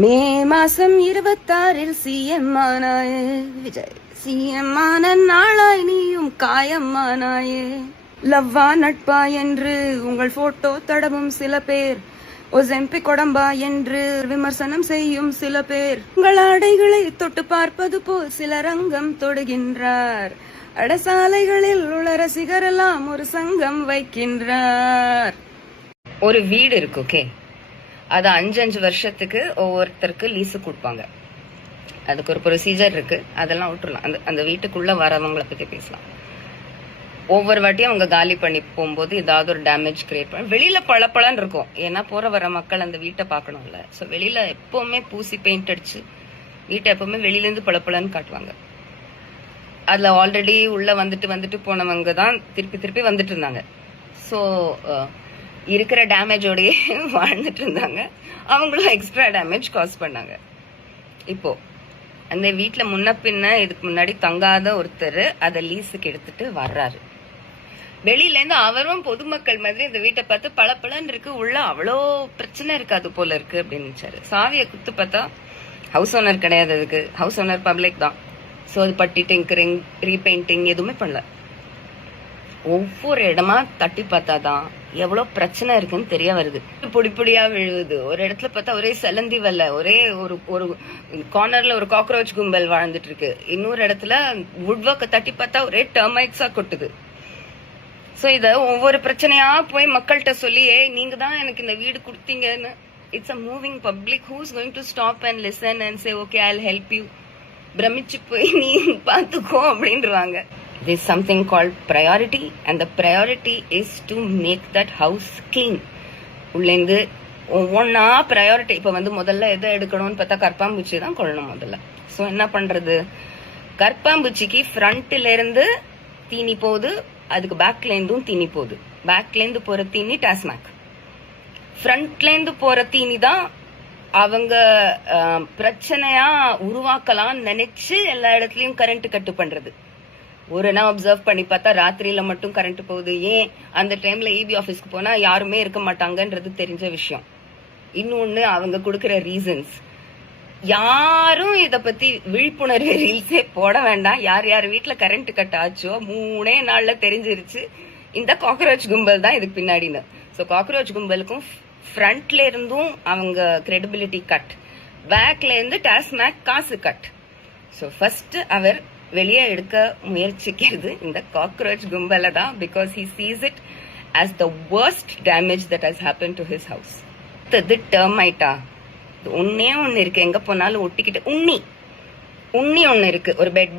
மே மாசம் 26 CM ஆனாயே Vijay, CM ஆன நாளாய் நீயும் காயமானாயே. லவ்வா நட்பா என்று உங்கள் போட்டோ தடவும் சில பேர், ஒசெம்பி கொடம்பா என்று விமர்சனம் செய்யும் சில பேர், உங்கள் ஆடைகளை தொட்டு பார்ப்பது போல் சில ரங்கம் தொடுகின்றார். அடசாலைகளில் உள்ள ரசிகரெல்லாம் ஒரு சங்கம் வைக்கின்றார். ஒரு வீடு இருக்கு, ஓகே, அது 5 வருஷத்துக்கு ஒவ்வொருத்தருக்கு லீஸு கொடுப்பாங்க. அதுக்கு ஒரு ப்ரொசீஜர் இருக்கு, அதெல்லாம் விட்டுறலாம். அந்த வீட்டுக்குள்ள வரவங்களை பத்தி பேசலாம். ஒவ்வொரு வாட்டியும் அவங்க காலி பண்ணி போகும்போது ஏதாவது ஒரு டேமேஜ் கிரியேட் பண்ண, வெளியில பளபளன்னு இருக்கும். ஏன்னா போற வர மக்கள் அந்த வீட்டை பார்க்கணும்ல. ஸோ வெளியில எப்பவுமே பூசி பெயிண்ட் அடிச்சு வீட்டை எப்பவுமே வெளியில இருந்து பளபளன்னு காட்டுவாங்க. அதுல ஆல்ரெடி உள்ள வந்துட்டு போனவங்க தான் திருப்பி வந்துட்டு இருந்தாங்க. ஸோ இருக்கிற டேமேஜோடயே வாழ்ந்துட்டு இருந்தாங்க. அவங்களும் எக்ஸ்ட்ரா டேமேஜ் காஸ் பண்ணாங்க. இப்போ அந்த வீட்டுல முன்ன பின்ன இதுக்கு முன்னாடி தங்காத ஒருத்தர் அதை லீஸுக்கு எடுத்துட்டு வர்றாரு. வெளியில இருந்து அவரும் பொதுமக்கள் மாதிரி இந்த வீட்டை பார்த்து பளபளன்னு இருக்கு, உள்ள அவ்வளோ பிரச்சனை இருக்காது போல இருக்கு அப்படின்னு நினைச்சாரு. சாவியை குத்து பார்த்தா ஹவுஸ் ஓனர் கிடையாது, அதுக்கு ஹவுஸ் ஓனர் பப்ளிக் தான். ஸோ அது பட்டி டிங்கரிங் ரீபெயிண்டிங் எதுவுமே பண்ணல. ஒவ்வொரு இடமா தட்டி பார்த்தாதான் எவ்வளவு பிரச்சனை இருக்குன்னு தெரிய வருது. பொடிப்பொடியா விழுவுது. ஒரு இடத்துல பார்த்தா ஒரே செலந்தி வல்ல, ஒரே ஒரு கார்னர்ல ஒரு காக்ரோச் கும்பல் வாழ்ந்துட்டு இருக்கு. இன்னொரு இடத்துல வுட்வொர்க்க தட்டி பார்த்தா ஒரே டெர்மைட்ஸா கொட்டுது. சோ இத ஒவ்வொரு பிரச்சனையா போய் மக்கள்கிட்ட சொல்லி, நீங்க தான் எனக்கு இந்த வீடு கொடுத்தீங்கன்னு. It's a moving public who's going to stop and listen and say okay I will help you. பிரமிச்சு போய் நீ பாத்துக்கோ அப்படின்றாங்க. There is something called priority, and the priority is to make that house clean. உள்ளேந்து ஒவ்வொன்னா priority. இப்போ முதல்ல எதை எடுக்கணும்னு பார்த்தா கற்பாம்பூச்சி தான் கொள்ளணும் முதல்ல. ஸோ என்ன பண்றது, கற்பாம்பூச்சிக்கு ஃப்ரண்ட்ல இருந்து தீனி போகுது, அதுக்கு பேக்ல இருந்தும் தீனி போகுது. பேக்ல இருந்து போற தீனி டாஸ்மாக், ஃப்ரண்ட்ல இருந்து போற தீனி தான் அவங்க பிரச்சனையா உருவாக்கலாம் நினைச்சு எல்லா இடத்துலயும் கரண்ட் கட்டு பண்றது. ஒரு நாள் அப்சர்வ் பண்ணி பார்த்தா ராத்திரியில மட்டும் கரண்ட் போகுது. ஏன் அந்த டைம்ல இபி ஆபீஸ்க்கு போனா யாருமே இருக்க மாட்டாங்கன்றது தெரிஞ்ச விஷயம். இன்னொன்னு அவங்க கொடுக்கற ரீசன்ஸ். யாரும் இத பத்தி விழிப்புணர்வு ரீல்ஸே போட வேண்டாம். யார் யார் வீட்டுல கரண்ட் கட் ஆச்சோ 3 நாள்ல தெரிஞ்சிருச்சு இந்த காக்ரோச் கும்பல் தான் இதுக்கு பின்னாடின்னு. ஸோ காக்ரோச் கும்பலுக்கும் ஃப்ரண்ட்ல இருந்தும் அவங்க கிரெடிபிலிட்டி கட், பேக்ல இருந்து டாஸ்மாக் காசு கட். ஸோ ஃபர்ஸ்ட் அவர் வெளியே எடுக்க முயற்சிக்கிறது இந்த காக்ரோச் கும்பல தான். Because he sees it as the worst damage that has happened to his house. இது டெர்மைட்டா ஒன்னே ஒன்னு இருக்கு, எங்க போனாலும் ஒட்டிக்கிட்டு. உண்ணி ஒன்னு இருக்கு, ஒரு பெட்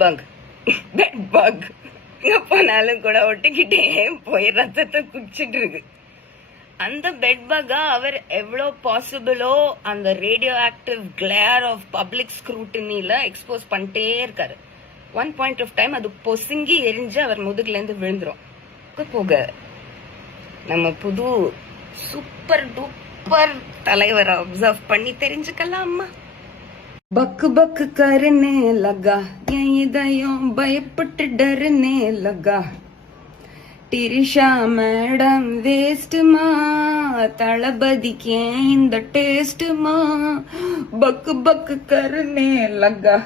பக் எங்க போனாலும் கூட ஒட்டிக்கிட்டே போய் ரத்தத்தை குடிச்சிட்டு இருக்கு. அந்த பெட் பக்கா அவர் எவ்வளவு பாசிபிளோ அந்த radioactive glare of public ஸ்க்ரூட்டினில எக்ஸ்போஸ் பண்ணிட்டே இருக்காரு. ஒன் பாயிண்ட் ஆஃப் டைம் அது பொசுங்கி எரிஞ்சு அவர் முதுகுல இருந்து விழுந்துரும். போக நம்ம புது சூப்பர் டூப்பர் தலைவரை அப்சர்வ் பண்ணி தெரிஞ்சுக்கலாமா. பக்கு பக்கு கருனே லகா, என் இதயம் பயப்பட்டு டருனே லகா. டிரிஷா மேடம் வேஸ்ட்மா, தளபதிக்கு இந்த டேஸ்ட்மா. பக்கு பக்கு கருனே லகா.